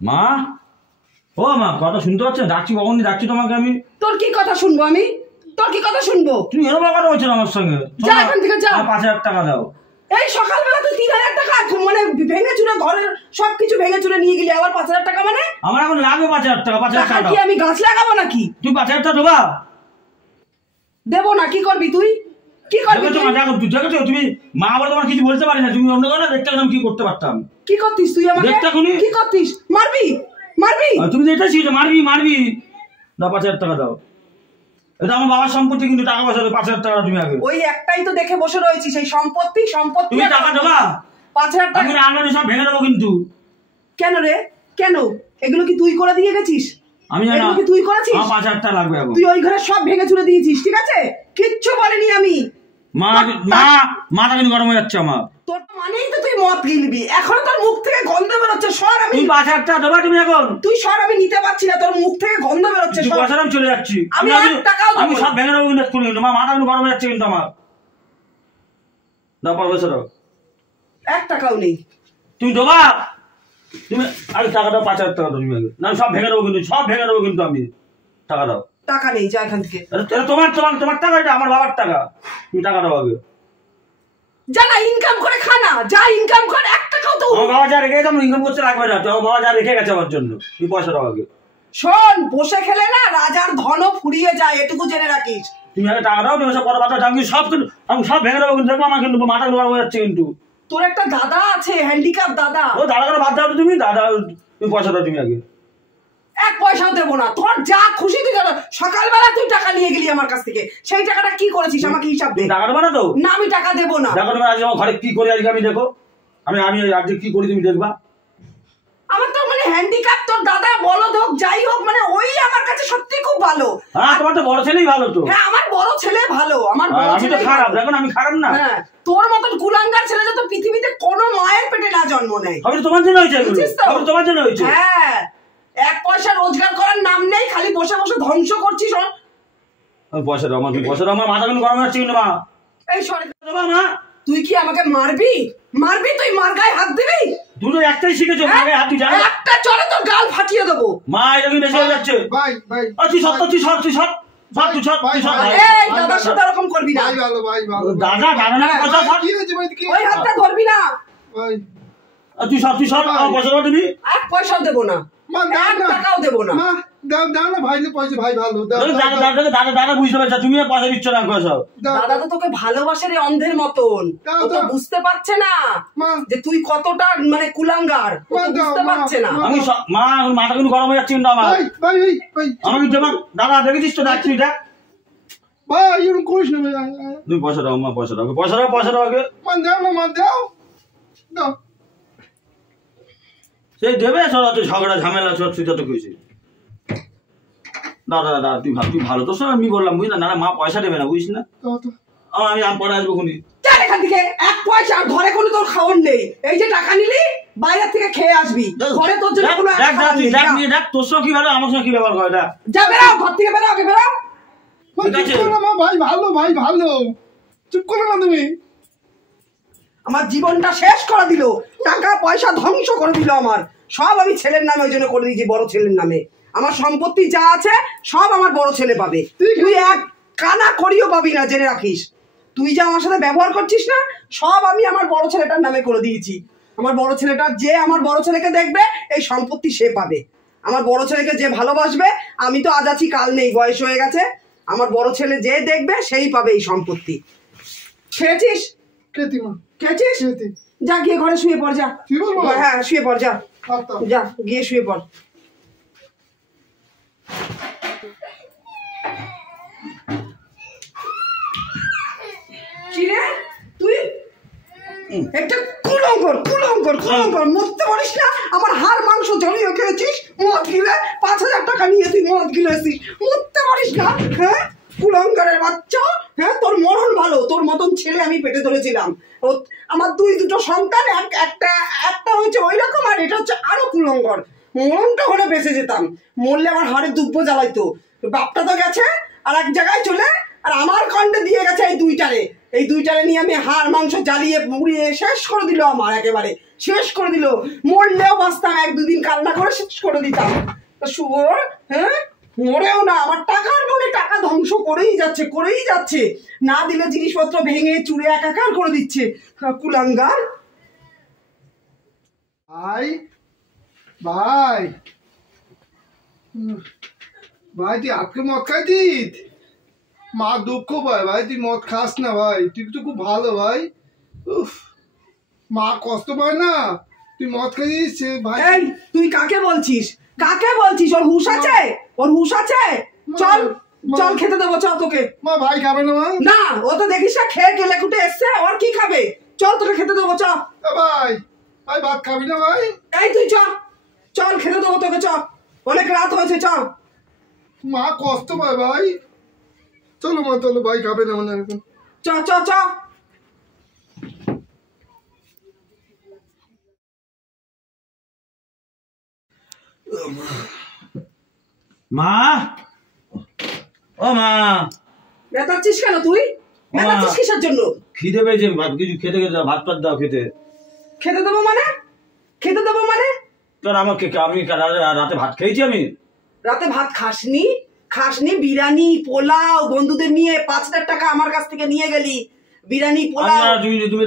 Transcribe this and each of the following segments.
মা, ও মা, কথা শুনতে পাচ্ছ? ডাকছি কখন ডাকছি তোমাকে আমি। তোর কি কথা শুনবো আমি? তোর কি কথা শুনবো? তুমি এরকম কথা বলছো আমার সঙ্গে? যা এখান থেকে যা। 5,000 টাকা দাও। এই সকালবেলা তুই 3,000 টাকা মানে ভেঙে চুরে ঘরের সবকিছু ভেঙে চুরে নিয়ে গেলি, আবার 5,000 টাকা মানে? আমার এখন লাগবে 5,000 টাকা। 5,000 টাকা কি আমি গাছ লাগাবো নাকি? তুমি 5,000 টাকা দেবা? দেবো না। কি করবি তুই? কি করবি তুই? তুমি মা আবার তোমার কিছু বলতে পারি না। তুমি অন্য কথা দেখতে গেলাম কি করতে পারতাম। কি করতিস তুই আমাকে? কি করতিস? মারবি মারবি? তুমি যেটা ছিল মারবি দাও। 5,000 টাকা দাও। এটা আমার বাবার সম্পত্তি, কিন্তু টাকা পয়সা 5,000 টাকা তুমি আগে। ওই একটাই তো দেখে বসে রয়েছি, সেই সম্পত্তি। তুমি টাকা দেবা? 5,000 টাকা আমি আলমারি সব ভেঙে দেবো কিন্তু। কেন রে? কেন? এগুলো কি তুই করে দিয়ে গেছিস? আমি জানি কি তুই করেছিস? আমার 5,000 টাকা লাগবে এখন। তুই ওই ঘরে সব ভেঙে চুরে দিয়েছিস, ঠিক আছে? কিচ্ছু বলিনি আমি। মাথা কিন্তু গরম হয়ে যাচ্ছে আমার। তোর মানেই তো তুই মদ গিলবি। এখন তোর মুখ থেকে গন্ধ বেরোচ্ছে। সর। আমি 5,000 টাকা দেবা তুমি এখন? তুই সর, আমি নিতে পারছি না। তোর মুখ থেকে গন্ধ বেরোচ্ছে। আমি চলে যাচ্ছি। আমি 1 টাকাও দেব না। আমি সব ভেঙে দেবো কিন্তু মাথা কিন্তু গরম হয়ে যাচ্ছে কিন্তু আমার। দাও পয়সা দাও। 1 টাকাও নেই। তুমি দেবা? তুমি আরে টাকা দাও। 5,000 টাকা দাও তুমি আগে। না সব ভেঙে দেবো কিন্তু, সব ভেঙে দেবো কিন্তু আমি। টাকা দাও। টাকা নেই, যা এখান থেকে। তোমার টাকা, এটা আমার বাবার টাকা। তুমি টাকা দাও আগে। যা না, ইনকাম করে খা না। যা ইনকাম কর। 1 টাকাও তো আমার বাবা যা রেখে গেছে আমার ইনকাম করতে লাগবে না। আমার বাবা যা রেখে গেছে আমার জন্য, তুমি পয়সা দাও আগে। শোন, বসে খেলে না রাজার ধনও ফুরিয়ে যায়, এটুকু জেনে রাখিস। তুমি আগে টাকা দাও। তুমি সব কথা বার্তা আমি সব ভেঙে দেবো কিন্তু। আমার কিন্তু মাথা গরম হয়ে যাচ্ছে কিন্তু। তোর একটা দাদা আছে, হ্যান্ডিক্যাপ দাদা। ও দাদা করে বাদ দাও তুমি। দাদা তুমি পয়সা দাও তুমি আগে। 1 পয়সাও দেবো না। তোর যা খুশি তুই যাবে। সকালবেলা তুই টাকা নিয়ে গেলি আমার কাছ থেকে, সেই টাকাটা কি করেছিস আমাকে হিসাব দে। টাকা দেবো না তো? না, আমি টাকা দেবো না। দেখো তুমি আজকে আমার ঘরে কি করি আজকে আমি দেখো। আমি আজকে কি করি তুমি দেখবা। আমার তো মানে হ্যান্ডিক্যাপ, তোর দাদা বলদ হোক যাই হোক, মানে ওই আমার কাছে সত্যি খুব ভালো। হ্যাঁ, তোমার তো বড় ছেলেই ভালো তো। হ্যাঁ, আমার বড় ছেলে ভালো। আমার বড় আমি ছেলে তো খারাপ। দেখো আমি খারাপ না। হ্যাঁ, তোর মতন কুলাঙ্গার ছেলে যত পৃথিবীতে কোনো মায়ের পেটে না জন্ম নেয়। হবে তোমার জন্য হয়েছে এগুলো। হবে তোমার জন্য হয়েছে। হ্যাঁ, 1 পয়সা রোজগার করার নাম নেই, খালি বসে বসে ধ্বংস করছিস। পয়সা দাও আমার। পয়সা দাও। আমার মাথা কিন্তু গরম হচ্ছে কিন্তু মা। এই সরে দেবা মা? তুই কি আমাকে মারবি? তুই মার গায়ে হাত দিবি? দুটো একটাই শিখেছো। মাকে হাত দিয়ে জানো একটা চলে তোর গাল ফাটিয়ে দেবো। মা, এটা কিন্তু বেশি হয়ে যাচ্ছে। ভাই তুই সব তুই সব এই দাদার সাথে এরকম করবি না। ভালো দাদা না কথা সব। কি হয়েছে ভাই? কি ওই হাতটা ধরবি না ভাই? তুই সব পয়সা দাও তুমি। 1 পয়সাও দেবো না। মা 1 টাকাও দেবো না। মা দাও না ভাই, পয়সা ভাই ভালো দাও। দাদা বুঝতে পারছো? তুমি পয়সা দিচ্ছ না পয়সা। দাদা তো তোকে ভালোবাসে রে, অন্ধের মতন। ও তো বুঝতে পারছে না যে তুই কতটা মানে কুলাঙ্গার। ও তো বুঝতে পারছে না। আমি মা মাথা কিন্তু গরম হয়ে যাচ্ছে কিন্তু আমার। ভাই আমাকে দাদা দেখেছিস তো ডাকছি এটা। ভাই এরকম করিস না ভাই। তুমি পয়সা দাও মা। পয়সা দাও আগে। মা দাও। সেই দেবে সব ঝগড়া ঝামেলা তুই তো কইছিস। দাদা তুই ভালো তো আমি বললাম বুঝলি না। মা পয়সা দেবে না বুঝিস না। আমি পরে আসবো খুনি। এখান থেকে 1 পয়সা ঘরে কোনো তোর খাওয়ার নেই। এই যে টাকা নিলি বাইরে থেকে খেয়ে আসবি। ঘরে তোর জন্য কোনো দেখ তোর সঙ্গে কি ভালো, আমার সঙ্গে কি ব্যবহার করে। যা বেরাও, ঘর থেকে বেরাও, আগে বেরাও। ভাই ভালো চুপ করো না তুমি। আমার জীবনটা শেষ করে দিল। টাকা পয়সা ধ্বংস করে দিল আমার সব। আমি ছেলের নামে ওই জন্য করে দিয়েছি, বড় ছেলের নামে। আমার সম্পত্তি যা আছে সব আমার বড় ছেলে পাবে। তুই 1 কানা করিও পাবি না, জেনে রাখিস। তুই যে আমার সাথে ব্যবহার করছিস না, সব আমি আমার বড় ছেলেটার নামে করে দিয়েছি। আমার বড় ছেলেটা যে আমার বড় ছেলেকে দেখবে, এই সম্পত্তি সে পাবে। আমার বড় ছেলেকে যে ভালোবাসবে, আমি তো আজ আছি কাল নেই, বয়স হয়ে গেছে। আমার বড় ছেলে যে দেখবে সেই পাবে এই সম্পত্তি। খেয়েছিস? খেয়েছিস? যা গিয়ে ঘরে শুয়ে পড় যা। হ্যাঁ শুয়ে পড় যা। যা গিয়ে শুয়ে পড়। তুই একটা কুলঙ্কর মরতে পারিস না। আমার হাড় মাংস জ্বালিয়ে খেয়েছিস, মদ গিলে 5,000 টাকা নিয়ে তুই মদ গিলেছিস, মরতে পারিস না। হ্যাঁ, কুলঙ্করের বাচ্চা। হ্যাঁ, তোর মরণ ভালো। তোর মতন ছেলে আমি পেটে ধরেছিলাম। আমার দুটো সন্তান, একটা হচ্ছে ওই রকম, আর এটা হচ্ছে আরো কুলঙ্কর। মরণটা হলে বেঁচে যেতাম, মরলে আমার হাড়ে দুব্ব জ্বালাইতো। বাপটা তো গেছে আর 1 জায়গায় চলে, আর আমার কণ্ঠে দিয়ে গেছে এই 2টারে নিয়ে আমি হাড় মাংস জ্বালিয়ে পুড়িয়ে শেষ করে দিল আমার একেবারে। শেষ করে দিল। মরলেও বাঁচতাম, 1-2 দিন কান্না করে শেষ করে দিতাম। শুয়োর, হ্যাঁ, মরেও না, আমার টাকার বলে টাকা ধ্বংস করেই যাচ্ছে। না দিলে জিনিসপত্র ভেঙে চুরে একাকার করে দিচ্ছে, কুলাঙ্গার। ভাই ভাই ভাই, তুই আজকে মদ খাইছিস? মা দুঃখ পায় ভাই, তুই মদ খাস না ভাই, তুই তো খুব ভালো ভাই। উফ, মা কষ্ট পায় না, তুই মদ খাইছিস ভাই। এই তুই কাকে বলছিস? ওর হুঁশ আছে? চল চল, খেতে দেবো, চল তোকে। মা ভাই খাবে না মা? না, ও তো দেখিস না খেয়ে গেলে কুটে এসছে, ওর কি খাবে? চল তোকে খেতে দেবো, চল। ভাই ভাই ভাত খাবি না ভাই? এই তুই চল খেতে দেবো তোকে, চল, অনেক রাত হয়েছে, চল। মা কষ্ট পায় ভাই, চলো মা চলো, ভাই খাবে না মানে এখন। চ। মা, ও মা, বেতাচ্ছিস কেন তুই? বেতাচ্ছিস কিসের জন্য? খিদে পেয়েছে, কিছু খেতে দাও, ভাত টাত দাও খেতে। খেতে দেবো মানে? তোর আমাকে, আমি রাতে ভাত খেয়েছি। আমি রাতে ভাত খাসনি? বিরিয়ানি পোলাও বন্ধুদের নিয়ে 5,000 টাকা আমার কাছ থেকে নিয়ে গেলি, বিরিয়ানি পোলাও,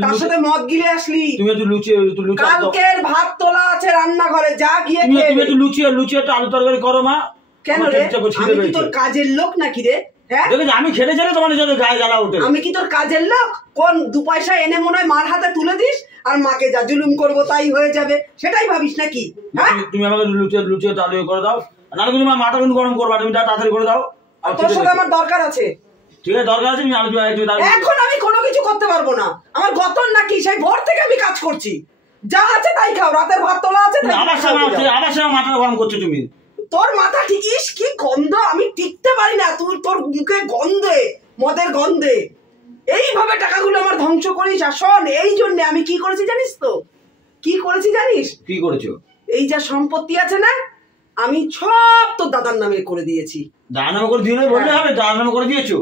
তার সাথে মদ গিলে আসলি। তুমি একটু লুচি কালকের ভাত তোলা আছে রান্নাঘরে, যা গিয়ে তুমি একটু লুচি একটু আলু তরকারি করো মা। কেন রে, আমি কি তোর কাজের লোক নাকি রে? হ্যাঁ, আমি খেতে চাইলে তোমার জন্য গায়ে জ্বালা উঠে। আমি কি তোর কাজের লোক? কোন 2 পয়সা এনে মনে হয় মার হাতে তুলে দিস, আর মাকে যা জুলুম করবো তাই হয়ে যাবে, সেটাই ভাবিস নাকি? হ্যাঁ, তুমি আমাকে লুচি আলু করে দাও, নাহলে তুমি মাথা কিন্তু গরম করবা, তুমি তাড়াতাড়ি করে দাও। তোর সাথে আমার দরকার আছে। ঠিক আছে, দরকার আছে, তুমি আলু এখন আমি কোনো কিছু করতে পারবো না, আমার গতর নাকি, সেই ভোর থেকে আমি কাজ করছি, যা আছে তাই খাও, রাতের ভাত তোলা আছে। আবার সময় মাথা গরম করছো তুমি। তোর মাথা ঠিকিস, কি গন্ধ, আমি টিকতে পারি না, তোর মুখে গন্ধে, মদের গন্ধে এইভাবে টাকাগুলো আমার ধ্বংস করিস। আর শোন, এই জন্য আমি কি করেছি জানিস তো? কি করেছো? এই যা সম্পত্তি আছে না, আমি সব তোর দাদার নামে করে দিয়েছি। দাদার নামে করে দিলে বললে হবে? দাদার নামে করে দিয়েছো?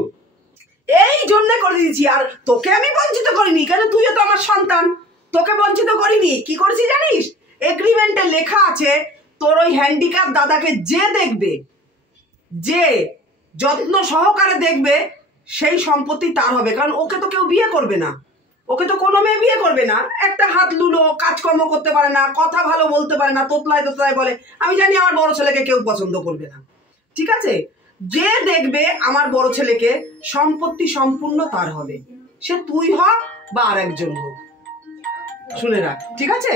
এই জন্য করে দিয়েছি, আর তোকে আমি বঞ্চিত করিনি, কেন তুইও তো আমার সন্তান, তোকে বঞ্চিত করিনি। কি করেছি জানিস? এগ্রিমেন্টে লেখা আছে, তোর ওই হ্যান্ডিক্যাপ দাদাকে যে দেখবে, যে যত্ন সহকারে দেখবে, সেই সম্পত্তি তার হবে, কারণ ওকে তো কেউ বিয়ে করবে না, ওকে তো কোনো মেয়ে বিয়ে করবে না। একটা হাত লুলো, কাজকর্ম করতে পারে না, কথা ভালো বলতে পারে না, তোতলায় বলে। আমি জানি আমার বড় ছেলেকে কেউ পছন্দ করবে না, ঠিক আছে? যে দেখবে আমার বড় ছেলেকে, সম্পত্তি সম্পূর্ণ তার হবে, সে তুই হ বা আর একজন হোক, শুনে রাখ, ঠিক আছে?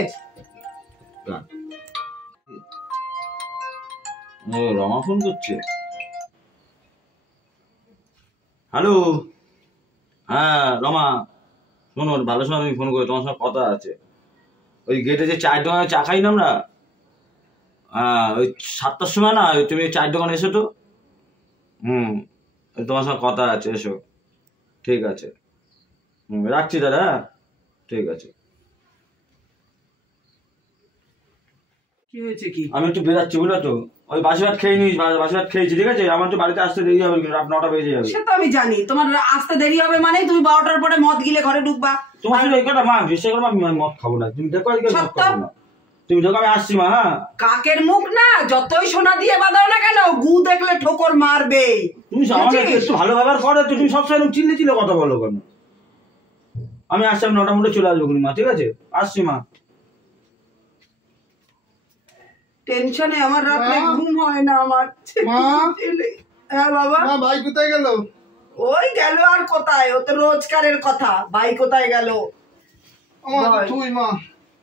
রমা ফোন করছে। হ্যালো, হ্যাঁ রমা, শোনো, ভালো সময় আমি ফোন করি, তোমার সঙ্গে কথা আছে। ওই গেটে যে 4 দোকানে চা খাই না আমরা, ওই 7টার সময় না, তুমি 4 দোকানে এসো তো। তোমার সঙ্গে কথা আছে, এসো। ঠিক আছে, রাখছি দাদা, ঠিক আছে। কি হয়েছে কি? আমি একটু বেরাচ্ছি, বুঝলো তো, ওই বাসি ভাত খেয়ে নিস, বাসি ভাত খেয়েছি, ঠিক আছে? আমার তো বাড়িতে আসতে দেরি হবে, রাত 9টা বেজে যাবে। সে তো আমি জানি, তোমার আসতে দেরি হবে মানে তুমি 12টার পরে মদ গিলে ঘরে ঢুকবা। তোমার সাথে এই কথা মা, বিশ্বাস করো আমি মদ খাবো না, তুমি দেখো তুমি দেখো, আমি আসছি মা। হ্যাঁ, কাকের মুখ না যতই সোনা দিয়ে বাঁধাও না কেন, গু দেখলে ঠোকর মারবে। তুমি আমাকে একটু ভালো ব্যবহার করো, তুমি সবসময় চিল্লে কথা বলো কেন? আমি আসছি, আমি 9টার মধ্যে চলে আসবো মা, ঠিক আছে? আসছি মা। টেনশনে আমার রাতে ঘুম হয় না আমার। হ্যাঁ বাবা। ভাই কোথায় গেল? ওই গেল আর কোথায়, ও তো রোজকারের কথা, ভাই কোথায় গেল? তুই মা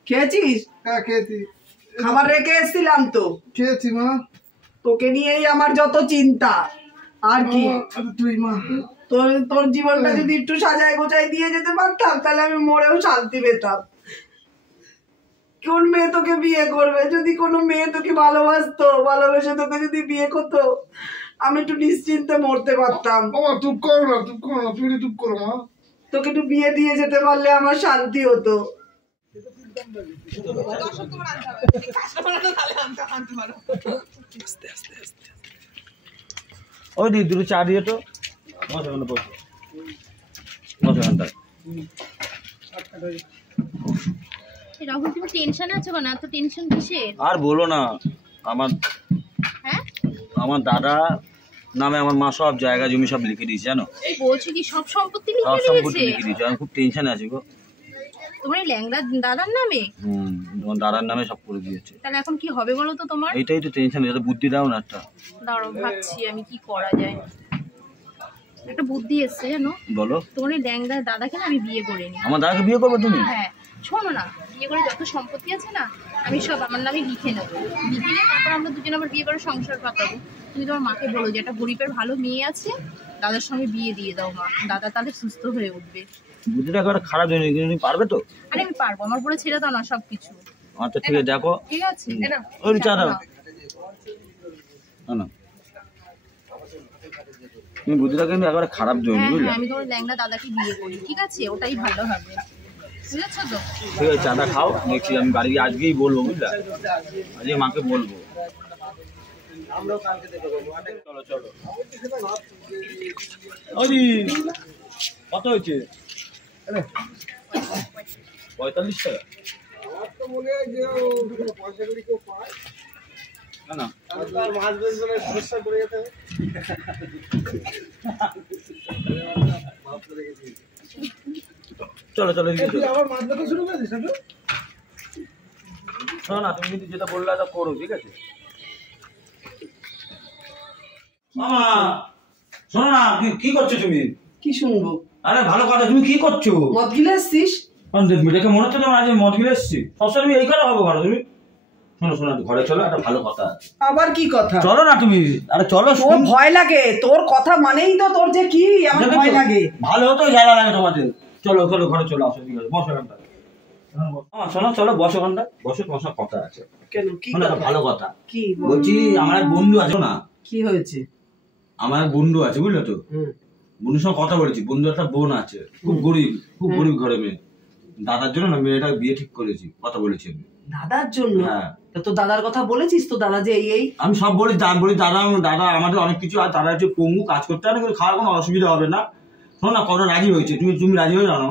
খেয়েছিস? হ্যাঁ খেয়েছি, খাবার রেখে এসেছিলাম তো। খেয়েছি মা। তোকে নিয়েই আমার যত চিন্তা, আর কি। তুই মা, তোর জীবনটা যদি একটু সাজায় গোছায় দিয়ে যেতে পারতাম, তাহলে আমি মরেও শান্তি পেতাম। কোন মেয়ে তোকে বিয়ে করবে? যদি কোনো মেয়ে তোকে ভালোবেসে তোকে যদি বিয়ে করতো, আমি একটু নিশ্চিন্তে মরতে পারতাম। চুপ করো না, তুমি চুপ করো মা। তোকে একটু বিয়ে দিয়ে যেতে পারলে আমার শান্তি হতো। ওই দি দুটো চা দিয়ে তো, রাহুল তুমি টেনশন আছো কেন? এত টেনশন কিসের? আর বলো না, আমার হ্যাঁ আমার দাদা নামে আমার মা সব জায়গা জমি সব লিখে দিয়েছে জানো। বলছি কি সব সম্পত্তি সব লিখে সম্পত্তি দিয়েছে লিখে দিয়েছে, আমি খুব টেনশনে আছি গো। তোমার এই ল্যাংড়া দাদার নামে? তোমার দাদার নামে সব করে দিয়েছে। তাহলে এখন কি হবে বলো তো তোমার? এইটাই তো টেনশন, যাতে বুদ্ধি দাও না একটা। দাঁড়াও ভাবছি আমি কি করা যায়। একটা বুদ্ধি এসছে জানো। বলো। তোমার এই ল্যাংড়া দাদাকে না আমি বিয়ে করে নিই। আমার দাদাকে বিয়ে করবে তুমি? হ্যাঁ শোনো না, বিয়ে করে যত সম্পত্তি আছে না আমি সব আমার নামে লিখে নেবো, লিখে নিয়ে তারপর আমরা দুজন আবার বিয়ে করে সংসার পাতাবো। তুমি তোমার মাকে বলো যে একটা গরিবের ভালো মেয়ে আছে, দাদার সঙ্গে বিয়ে দিয়ে দাও মা, দাদা তাহলে সুস্থ হয়ে উঠবে। বুদ্ধিটা একটা খারাপ জন্য, তুমি পারবে তো? আরে আমি পারবো, আমার পুরো ছেড়ে দাও না সবকিছু। আচ্ছা ঠিক আছে, দেখো। ঠিক আছে এটা ওই চা দাও না, তুমি বুদ্ধিটা কিন্তু একেবারে খারাপ জন্য, হ্যাঁ বুঝলে? হ্যাঁ আমি তোমার ল্যাংড়া দাদাকে বিয়ে করি, ঠিক আছে? ওটাই ভালো হবে, বুঝেছো তো? ঠিক আছে, চাটা খাও, দেখছি আমি বাড়ি গিয়ে আজকেই বলবো, বুঝলা? আজকে মাকে বলবো। চলো চলো। ওই কত হয়েছে? 45 টাকা না না, চলো চলো শোনো না, তুমি কিন্তু যেটা বললে ওটা করো, ঠিক আছে? মামা শোনো না, কি করছো তুমি? কি শুনবো? আরে ভালো কথা, তুমি কি করছো? মদ গিলে এসছিস? দেখে মনে হচ্ছে তোমার আজ মদ গিলে এসছি। সবসময় তুমি এই কথা ভাবো কেন তুমি? শোনো শোনো, ঘরে চলো, একটা ভালো কথা আছে। আবার কি কথা? চলো না তুমি, আরে চলো। তোর ভয় লাগে, তোর কথা মানেই তো তোর যে কি আমার ভয় লাগে। ভালো হতো জানা লাগে তোমাদের। চলো চলো ঘরে চলো, আসো, ঠিক আছে? বসো ঘন্টা। শোনো চলো, বসো ঘন্টা, বসো, তোমার সাথে কথা আছে। কেন কি একটা ভালো কথা। কি বলছি, আমার এক বন্ধু আছে না। কি হয়েছে? আমার এক বন্ধু আছে, বুঝলে তো? বন্ধুর সঙ্গে কথা বলেছি, বন্ধু একটা বোন আছে, খুব গরিব ঘরে মেয়ে। দাদার জন্য না মেয়েটা বিয়ে ঠিক করেছি, কথা বলেছি আমি। দাদার জন্য? হ্যাঁ। তো দাদার কথা বলেছিস তো? দাদা যে এই আমি সব বলি, দাদা আমাদের অনেক কিছু, আর দাদা হচ্ছে পঙ্গু, কাজ করতে হবে, কিন্তু খাওয়ার কোনো অসুবিধা হবে না। শোনো না, কত রাজি হয়েছে, তুমি রাজি হয়ে জানো?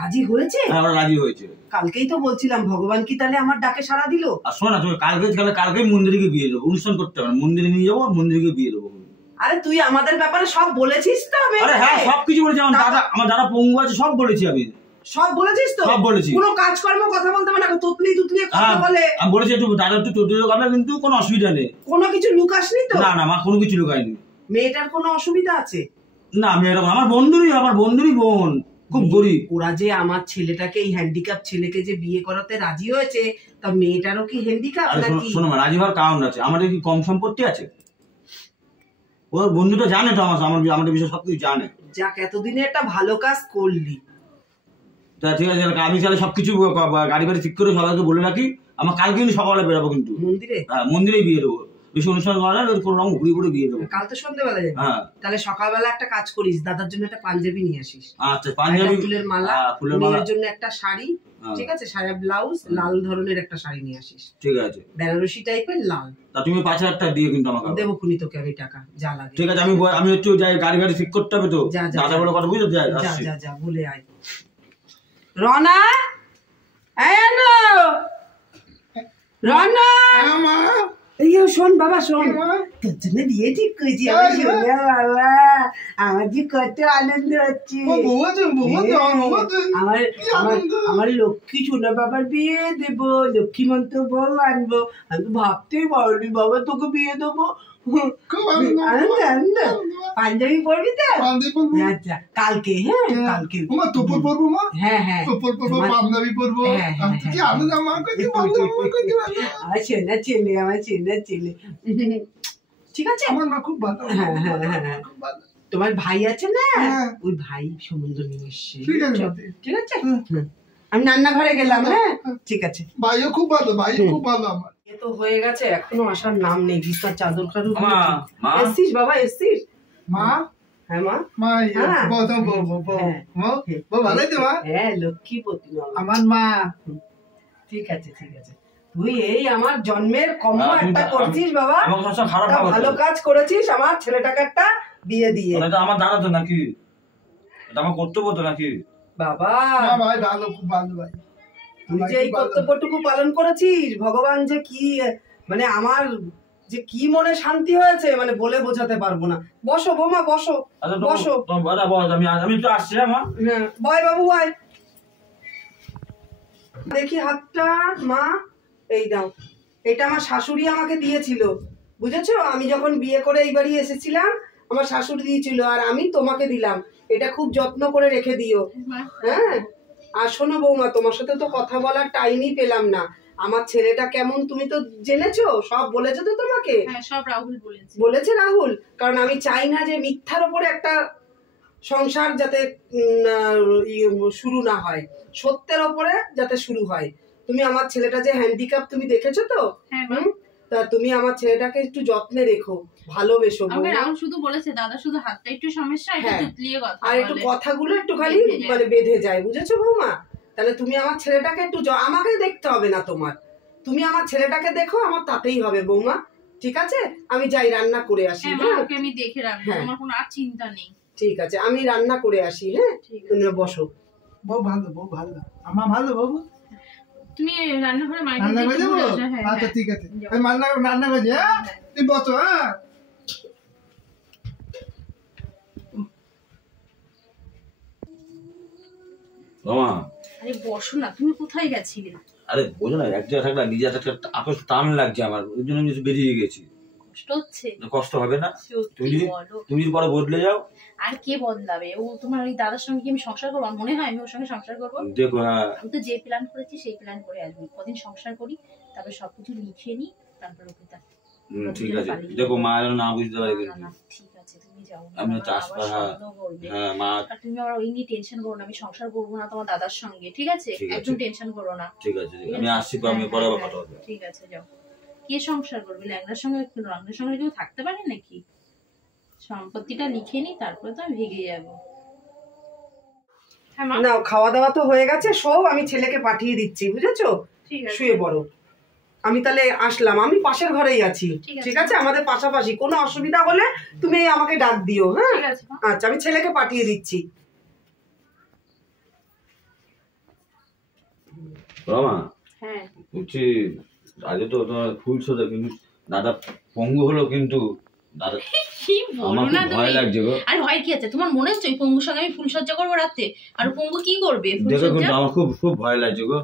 রাজি হয়েছে? হ্যাঁ, ওরা রাজি হয়েছে। কালকেই তো বলছিলাম, ভগবান কি তাহলে আমার ডাকে সাড়া দিল? আর শোনো না, তুমি কালকে মন্দিরে গিয়ে বিয়ে দেবো, অনুষ্ঠান করতে হবে না, মন্দিরে নিয়ে যাবো, মন্দিরে গিয়ে বিয়ে দেবো। আরে তুই আমাদের ব্যাপারে সব বলেছিস তো? আরে হ্যাঁ, সবকিছু বলেছি। আমার দাদা পঙ্গু আছে, সব বলেছি আমি। সব বলেছিস তো? সব বলেছি। কোনো কাজকর্ম কথা বলতে হবে না, তুতলি কথা বলে। আমি বলেছি একটু দাদা একটু চতুর্থ কথা, কিন্তু কোনো অসুবিধা নেই। কোনো কিছু লুকাসনি তো? না না মা, কোনো কিছু লুকায়নি। মেয়েটার কোনো অসুবিধা আছে? না, মেয়েটা আমার বন্ধুরই বোন, খুব গরিব। ওরা যে আমার ছেলেটাকে, এই হ্যান্ডিক্যাপ ছেলেকে যে বিয়ে করাতে রাজি হয়েছে, তা মেয়েটারও কি হ্যান্ডিক্যাপ নাকি? শোনো মা, রাজি হওয়ার কারণ আছে। আমাদের কি কম সম্পত্তি আছে? ওর বন্ধুটা জানে তো আমাদের বিষয়ে সবকিছু জানে। যাক, এতদিনে একটা ভালো কাজ করলি। তা ঠিক আছে, আমি তাহলে সবকিছু গাড়ি বাড়ি ঠিক করে সবাইকে বলে রাখি। আমার কালকে কিন্তু সকালে বেরোবো, কিন্তু মন্দিরে? হ্যাঁ, মন্দিরেই বিয়ে দেবো। বেশি অনুষ্ঠান করা না, কোনো রকম ঘুরে বিয়ে দেবো। কাল তো সন্ধ্যেবেলা যাবে। হ্যাঁ, তাহলে সকালবেলা একটা কাজ করিস, দাদার জন্য একটা পাঞ্জাবি নিয়ে আসিস। আচ্ছা, পাঞ্জাবি, ফুলের মালা, মেয়ের জন্য একটা শাড়ি, ঠিক আছে, সায়া ব্লাউজ, লাল ধরনের একটা শাড়ি নিয়ে আসিস। ঠিক আছে, বেনারসি টাইপের লাল। তা তুমি 5,000 টাকা দিয়ে কিন্তু আমাকে দেবো খুনি তোকে আমি টাকা, যা লাগে। ঠিক আছে, আমি হচ্ছে যাই, গাড়ি ঠিক করতে হবে তো। দাদা বলে কথা বুঝতে যাই, যা বলে আয়। রনা, রনা, এই শোন বাবা, শোন, তোর জন্য বিয়ে ঠিক করেছি। বাবা, আমার যে কত আনন্দ হচ্ছে। আমার লক্ষ্মী সোনা বাবার বিয়ে দেবো, লক্ষ্মী মন্ত্র বউ আনবো। আমি তো ভাবতেই পারিনি বাবা তোকে বিয়ে দেবো। পাঞ্জাবি পরবি তো? আচ্ছা, কালকে? হ্যাঁ কালকে তোপর পরবো মা। হ্যাঁ তোপর পরবো, পাঞ্জাবি পরবো। আমার ছেলে ছেলে, আমার ছেলে ছেলে, ঠিক আছে? আমার মা খুব ভালো। হ্যাঁ হ্যাঁ হ্যাঁ, তোমার ভাই আছে না, ওই ভাই সম্বন্ধ নিয়ে এসছে। ঠিক আছে, আমি রান্নাঘরে গেলাম। হ্যাঁ ঠিক আছে। ভাইও খুব ভালো, ভাইও খুব ভালো আমার। এ তো হয়ে গেছে, এখনো আসার নাম নেই। বিছনার চাদর কারু এসছিস বাবা, এসছিস? মা, হ্যাঁ মা, মা ভালো তো মা? হ্যাঁ, লক্ষ্মীপতি আমার মা। ঠিক আছে ঠিক আছে। তুই এই আমার জন্মের কম একটা করছিস বাবা, ভালো কাজ করেছিস। আমার ছেলেটাকে একটা বিয়ে দিয়ে। আমার দাদা তো নাকি, এটা আমার কর্তব্য তো নাকি? বাবা ভাই ভালো, খুব ভালো ভাই। তুই যে এই কর্তব্যটুকু পালন করেছিস, ভগবান যে কি মানে আমার যে কি মনে শান্তি হয়েছে মানে বলে বোঝাতে পারবো না। বসো বৌমা বসো, বসো। আমি তো আসছি মা। হ্যাঁ বয় বাবু বয়। দেখি হাতটা মা, এই দাও। এটা আমার শাশুড়ি আমাকে দিয়েছিল, বুঝেছো? আমি যখন বিয়ে করে এই বাড়ি এসেছিলাম আমার শাশুড়ি দিয়েছিল, আর আমি তোমাকে দিলাম। এটা খুব যত্ন করে রেখে দিও। হ্যাঁ আর শোনো বৌমা, তোমার সাথে তো কথা বলার টাইমই পেলাম না। আমার ছেলেটা কেমন তুমি তো জেনেছো, সব বলেছো তো তোমাকে? হ্যাঁ সব রাহুল বলেছে রাহুল। কারণ আমি চাই না যে মিথ্যার উপরে একটা সংসার যাতে শুরু না হয়, সত্যের ওপরে যাতে শুরু হয়। তুমি আমার ছেলেটা যে হ্যান্ডিক্যাপ তুমি দেখেছো তো? তা তুমি আমার ছেলেটাকে একটু যত্নে রেখো, ভালোবেসো। রাহুল শুধু বলেছে দাদা শুধু হাতটা একটু সমস্যা, একটু তুতলিয়ে কথা আর একটু কথাগুলো একটু খালি মানে বেঁধে যায়, বুঝেছো বৌমা? তাহলে তুমি আমার ছেলেটাকে একটু, আমাকে দেখতে হবে না তোমার, তুমি আমার ছেলেটাকে দেখো, আমার তাতেই হবে বৌমা। ঠিক আছে আমি যাই রান্না করে আসি। ওকে আমি দেখে রাখবো, আমার কোনো আর চিন্তা নেই। ঠিক আছে আমি রান্না করে আসি। হ্যাঁ তুমি বসো। বউ ভালো, বউ ভালো, আমার ভালো বাবু। তুমি রান্না করে রান্না করে যাবো? আচ্ছা ঠিক আছে আমি রান্না করে যাই। হ্যাঁ তুমি বসো। হ্যাঁ রমা আরে বসো না, তুমি কোথায় গেছিলে? আরে বোঝো না, এক জায়গায় থাকলে নিজে একটা আকস্মিক টান লাগছে আমার, ওই জন্য আমি বেরিয়ে গেছি। কষ্ট হচ্ছে? কষ্ট হবে না? তুমি যদি পরে বদলে যাও। আর কে বদলাবে? ও তোমার ওই দাদার সঙ্গে কি আমি সংসার করবো? মনে হয় আমি ওর সঙ্গে সংসার করবো? দেখো আমি তো যে প্ল্যান করেছি সেই প্ল্যান করে আসবো, কদিন সংসার করি, তারপর সবকিছু লিখে নি, তারপর ওকে ঠিক আছে। দেখো মা যেন না বুঝতে পারে। ঠিক আছে তুমি যাও, আমি চাষ হ্যাঁ মা, তুমি আমার ওই নিয়ে টেনশন করো না, আমি সংসার করবো না তোমার দাদার সঙ্গে। ঠিক আছে একদম টেনশন করো না। ঠিক আছে আমি আসছি, আমি পরে কথা বলবো। ঠিক আছে যাও। কে সংসার করবে? ল্যাংড়ার সঙ্গে কেউ থাকতে পারে নাকি? সম্পত্তিটা লিখে নি, তারপরে তো আমি ভেগে যাবো। নাও খাওয়া দাওয়া তো হয়ে গেছে, সব আমি ছেলেকে পাঠিয়ে দিচ্ছি, বুঝেছো? শুয়ে পড়ো। আমি তাহলে আসলাম, আমি পাশের ঘরেই আছি। ঠিক আছে আমাদের পাশাপাশি, কোনো অসুবিধা হলে তুমি আমাকে ডাক দিও। হ্যাঁ আচ্ছা আমি ছেলেকে পাঠিয়ে দিচ্ছি। রমা হ্যাঁ বলছি আজ তো তোমার ফুল সোজা, কিন্তু দাদা পঙ্গু হলো, কিন্তু দাদা কি বলো না তুমি? ভয় লাগছে গো। আর ভয় কি আছে? তোমার মনে হচ্ছে ওই পঙ্গুর সঙ্গে আমি ফুলসজ্জা করবো রাতে? আর পঙ্গু কি করবে? দেখো কিন্তু আমার খুব খুব ভয় লাগছে গো।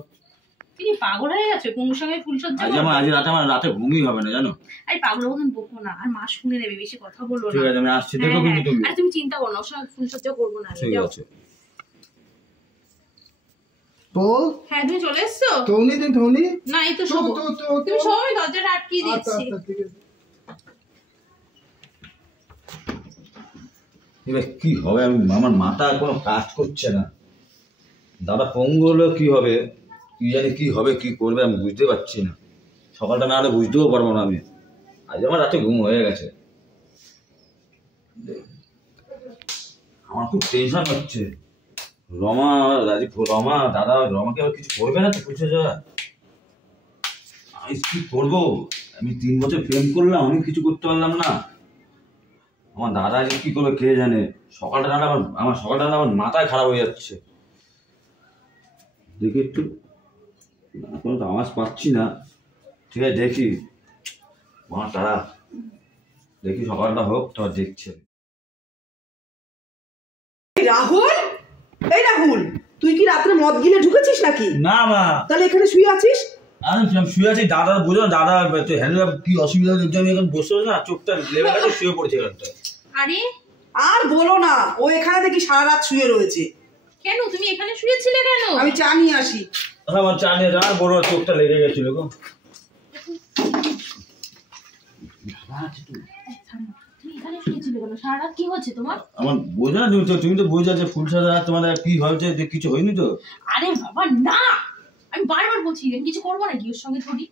তুমি পাগল হয়ে গেছো? পঙ্গুর সঙ্গে ফুলসজ্জা করবো? আজ রাতে আমার রাতে ঘুমই হবে না জানো। আরে পাগল মতন বকো না, আর মা শুনে নেবে, বেশি কথা বলো না। ঠিক আছে আমি আসছি, দেখো কিন্তু তুমি। আরে তুমি চিন্তা করো না, ওর সঙ্গে ফুলসজ্জা করবো না। ঠিক আছে। বউ হ্যাঁ তুমি চলে এসছো? তুমি ধনী না এই তো শোবো। তুমি সবাই দরজাটা আটকিয়ে দিচ্ছি। ঠিক আছে। এবার কি হবে, আমি আমার মাথা কোনো কাজ করছে না। দাদা পঙ্গু হলো কি হবে, কি জানি কি হবে, কি করবে আমি বুঝতে পারছি না। সকালটা না হলে বুঝতেও পারবো না আমি। আজ আমার রাতে ঘুম হয়ে গেছে, আমার খুব টেনশন হচ্ছে। রমা দাদা রমাকে আবার কিছু করবে না তো? বুঝছে যা আমি কি করবো, আমি 3 বছর প্রেম করলাম, আমি কিছু করতে পারলাম না। আমার দাদা যে কি করবে কে জানে। সকালটা না আমার আমার মাথায় খারাপ হয়ে যাচ্ছে। দেখি একটু, কোনো তো আওয়াজ পাচ্ছি না। ঠিক আছে দেখি, আমার তারা দেখি সকালটা হোক, তো দেখছে। রাহুল, এই রাহুল, তুই কি রাত্রে মদ গিলে ঢুকেছিস নাকি? না মা। তাহলে এখানে শুয়ে আছিস? আমি শুয়ে আছি, দাদা বুঝো দাদা হ্যান্ডেল কি অসুবিধা হচ্ছে, আমি এখন বসে না, চোখটা লেবে গেছে, শুয়ে পড়েছে এখানটা। আরে আর বলো না, ও এখানে দেখি সারা রাত শুয়ে রয়েছে। কেন তুমি এখানে শুয়েছিলে কেন? আমি চা নিয়ে আসি। আমার চা নিয়ে যাওয়ার বড় চোখটা লেগে গেছিল গো। তুমি এখানে শুয়েছিলে কেন? সারা রাত কি হচ্ছে তোমার? আমার বোঝা না, তুমি তো বোঝা যে ফুল সাজা তোমার কি হয়েছে, কিছু হয়নি তো? আরে বাবা না, আমি বারবার বলছি আমি কিছু করবো না, ওর সঙ্গে থোড়ি।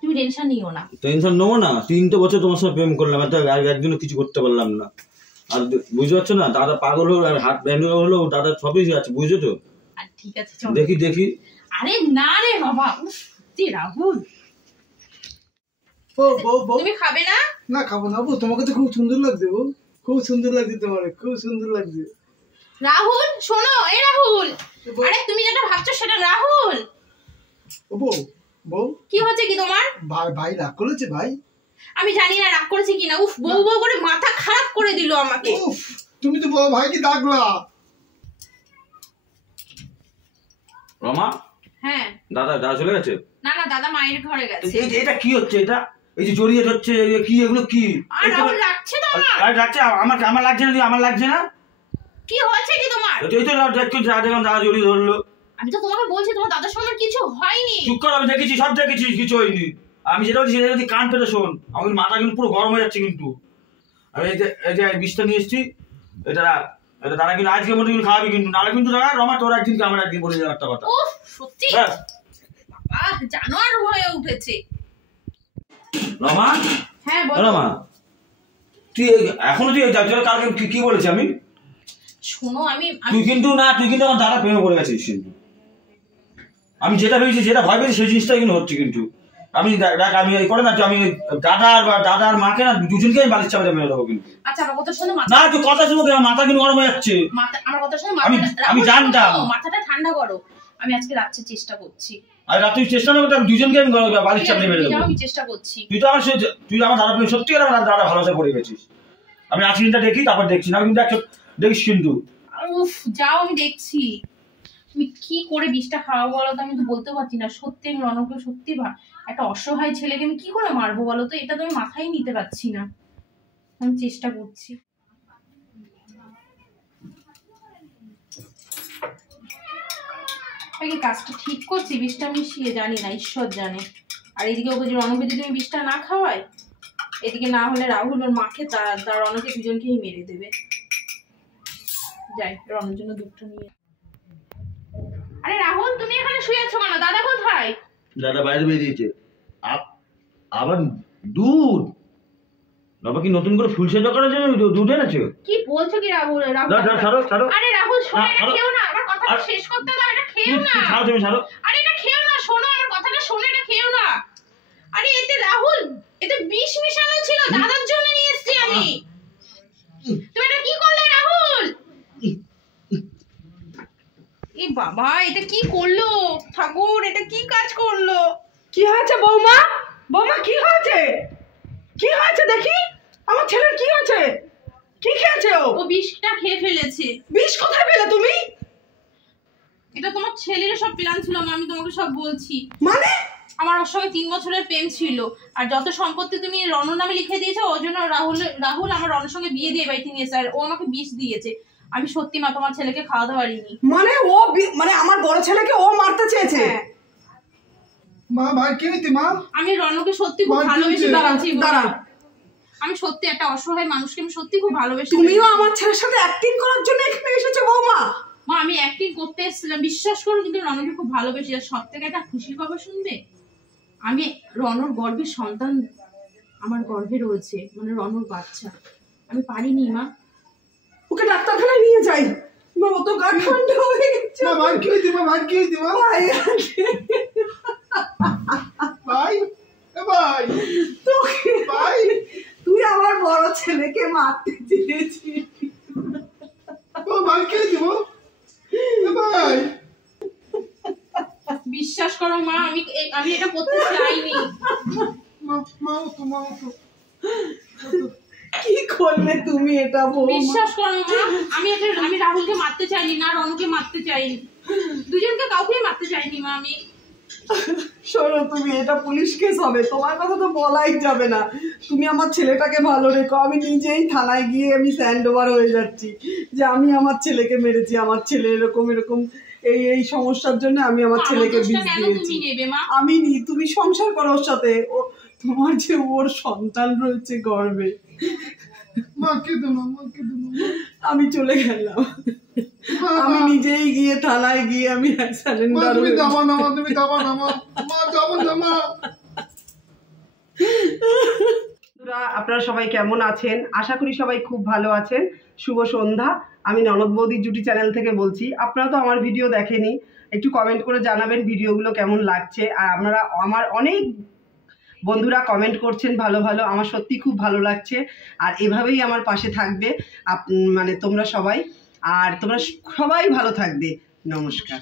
তুমি টেনশন নিও না। টেনশন নেবো না, 3 বছর তোমার সাথে প্রেম করলাম, একদিনও কিছু করতে পারলাম না। আর বুঝতে পারছো না, দাদা পাগল হলো, আর হাত ব্যান্ড হলো, দাদা সবই আছে, বুঝছো তো? আর ঠিক আছে চলো দেখি। আরে না রে বাবা, রাহুল তুমি খাবে না? না খাবো না বউ, তোমাকে তো খুব সুন্দর লাগছে বউ, খুব সুন্দর লাগছে তোমার, খুব সুন্দর লাগছে। রাহুল শোনো, এই রাহুল, আরে তুমি যেটা ভাবছো সেটা রাহুল। ও বউ, বউ, কি হচ্ছে কি তোমার? ভাই রাগ করেছে ভাই? আমি জানি না রাগ করেছে কিনা। উফ, বউ বউ করে মাথা খারাপ করে দিল আমাকে। উফ, তুমি তো বড় ভাইকে ডাকলা। রমা, হ্যাঁ দাদা চলে গেছে? না না, দাদা মায়ের ঘরে গেছে। এটা কি হচ্ছে? এটা এই যে জড়িয়ে ধরছে, কি এগুলো কি? আর রাহুল রাখছে তো আমার। আর রাখছে? আমার লাগছে না? আমার লাগছে না? কি হয়েছে কি তোমার? এই তো দেখছি দাদা জড়িয়ে ধরলো। আমি তো তোমাকে বলছি তোমার দাদার সঙ্গে কিছু হয়নি। চুপ কর, আমি দেখেছি, সব দেখেছি, কিছু হয়নি। আমি যেটা বলছি সেটা যদি কান পেতে শোন, আমার মাথা কিন্তু পুরো গরম হয়ে যাচ্ছে কিন্তু। আমি এই যে বিষটা নিয়ে এসেছি, এটা তারা কিন্তু আজকের মধ্যে কিন্তু খাওয়াবি কিন্তু, নাহলে কিন্তু দাদা রমা তোর একদিন আমার একদিন বলে যাওয়ার একটা কথা। উফ, সত্যি বাবা জানোয়ার হয়ে উঠেছে। রমা, হ্যাঁ বলো। রমা, তুই এখনো তুই কালকে কি বলেছি আমি? শোনো, তুই কিন্তু আমার দাদা প্রেমে পড়ে গেছিস কিন্তু। আমি যেটা ভেবেছি, যেটা ভয় পেয়েছি সেই জিনিসটাই কিন্তু হচ্ছে কিন্তু। আমি আমি এই করে না, আমি দাদার মাকে না দুজনকে আমি বালিশ চাপাতে মেরে দেবো কিন্তু। আচ্ছা আমার কথা শোনো। না তুই কথা শুনো, আমার মাথা কিন্তু গরম হয়ে যাচ্ছে। আমার কথা শোনো, আমি জানতাম। মাথাটা ঠান্ডা করো। আমি আজকে রাত্রে চেষ্টা করছি। আর তুই চেষ্টা না করতে, আমি দুজনকে আমি বালিশ চাপাতে মেরে দেবো। আমি চেষ্টা করছি। তুই আমার দাদা প্রেমে সত্যি আমার দাদা ভালোবাসা পড়ে গেছিস। আমি আজকে দিনটা দেখি, তারপর দেখছি না কিন্তু দেখিস কিন্তু। উফ, যাও আমি দেখছি। তুমি কি করে বিষটা খাওয়াবো বলো তো? আমি তো বলতে পারছি না। সত্যি আমি রনকে সত্যি একটা অসহায় ছেলেকে আমি কি করে মারবো বলো তো? এটা তো আমি মাথায় নিতে পারছি না। আমি চেষ্টা করছি। আমি কি কাজটা ঠিক করছি? বিষটা মিশিয়ে জানি না, ঈশ্বর জানে। আর এদিকে ওকে যে রনকে যদি তুমি বিষটা না খাওয়াই, এদিকে না হলে রাহুল ওর মাকে তার রনকে দুজনকেই মেরে দেবে। যাই রনের জন্য দুধটা নিয়ে। আরে রাহুল, তুমি এখানে শুয়ে আছো কেন? দাদা কোথায়? দাদা বাইরে বেরিয়েছে। আবার দুধ? বাবা কি নতুন করে ফুল সেদ্ধ করার জন্য দুধ এনেছে? কি বলছো কি রাহুল? আরে রাহুল শোনো, এটা খেও না। আমার কথাটা শেষ করতে দাও। এটা খেও না। আরে এটা খেও না, শোনো আমার কথাটা শোনো, এটা খেও না। আরে এতে রাহুল, এতে বিষ মিশানো ছিল। দাদার জন্য নিয়ে এসেছি আমি। তুমি এটা কি করলে রাহুল? এ বাবা, এটা কি করলো ঠাকুর? এটা কি কাজ করলো? কি হয়েছে বৌমা? বৌমা কি হয়েছে? কি হয়েছে দেখি? আমার ছেলের কি হয়েছে? কি খেয়েছে ও? ও বিষটা খেয়ে ফেলেছে। বিষ কোথায় পেলে তুমি? এটা তোমার ছেলের সব প্ল্যান ছিল মা, আমি তোমাকে সব বলছি। মানে আমার ওর সঙ্গে 3 বছরের প্রেম ছিল, আর যত সম্পত্তি তুমি রনর নামে লিখে দিয়েছো, ওর জন্য রাহুল আমার রনের সঙ্গে বিয়ে দিয়ে বাড়িতে নিয়েছে, আর ও আমাকে বিষ দিয়েছে। আমি সত্যি মা তোমার ছেলেকে খাওয়াতে পারিনি। মানে ও মানে আমার বড় ছেলেকে ও মারতে চেয়েছে? মা ভাই কে নিতে মা? আমি রনকে সত্যি খুব ভালোবেসে দাঁড়াচ্ছি। দাঁড়া, আমি সত্যি একটা অসহায় মানুষকে আমি সত্যি খুব ভালোবেসে। তুমিও আমার ছেলের সাথে অ্যাক্টিং করার জন্য এখানে এসেছো বৌমা? মা আমি অ্যাক্টিং করতে এসেছিলাম, বিশ্বাস করো, কিন্তু রনকে খুব ভালোবেসে। আর সব থেকে একটা খুশির খবর শুনবে, আমি রনর গর্ভের সন্তান আমার গর্ভে রয়েছে, মানে রনর বাচ্চা। আমি পারিনি মা। ওকে ডাক্তারখানায় নিয়ে যাই। মা ও তো গা ঠান্ডা হয়ে গেছে। মা ভাই কি হইছে? মা ভাই কি হইছে? মা ভাই ভাই ভাই তোকে ভাই তুই আমার বড় ছেলেকে মারতে চেয়েছিস। ও ভাই কি হইছে? ভাই বিশ্বাস করো মা, আমি এটা করতে চাইনি। মা তো কি করলে তুমি এটা বৌমা? বিশ্বাস করো মা, আমি রাহুলকে মারতে চাইনি, না রনুকে মারতে চাইনি, দুজনকে কাউকেই মারতে চাইনি মা। আমি শোনো, তুমি এটা পুলিশ কেস হবে, তোমার কথা তো বলাই যাবে না। তুমি আমার ছেলেটাকে ভালো রেখো। আমি নিজেই থানায় গিয়ে আমি স্যান্ড ওভার হয়ে যাচ্ছি যে আমি আমার ছেলেকে মেরেছি, আমার ছেলে এরকম এই সমস্যার জন্য আমি আমার ছেলেকে বিষ দিয়েছি। আমি তুমি সংসার করো ওর সাথে। ও তোমার যে ওর সন্তান রয়েছে গর্ভে। মা কে দেবো? আমি চলে গেলাম। আমি নিজেই গিয়ে থানায় গিয়ে আমি স্যালেন্ডার তুমি দাবা না মা যাবো না মা। আপনারা সবাই কেমন আছেন? আশা করি সবাই খুব ভালো আছেন। শুভ সন্ধ্যা। আমি ননদ বৌদি জুটি চ্যানেল থেকে বলছি। আপনারা তো আমার ভিডিও দেখেনি, একটু কমেন্ট করে জানাবেন ভিডিওগুলো কেমন লাগছে। আর আপনারা আমার অনেক বন্ধুরা কমেন্ট করছেন ভালো ভালো, আমার সত্যি খুব ভালো লাগছে। আর এভাবেই আমার পাশে থাকবে মানে তোমরা সবাই, আর তোমরা সবাই ভালো থাকবে। নমস্কার।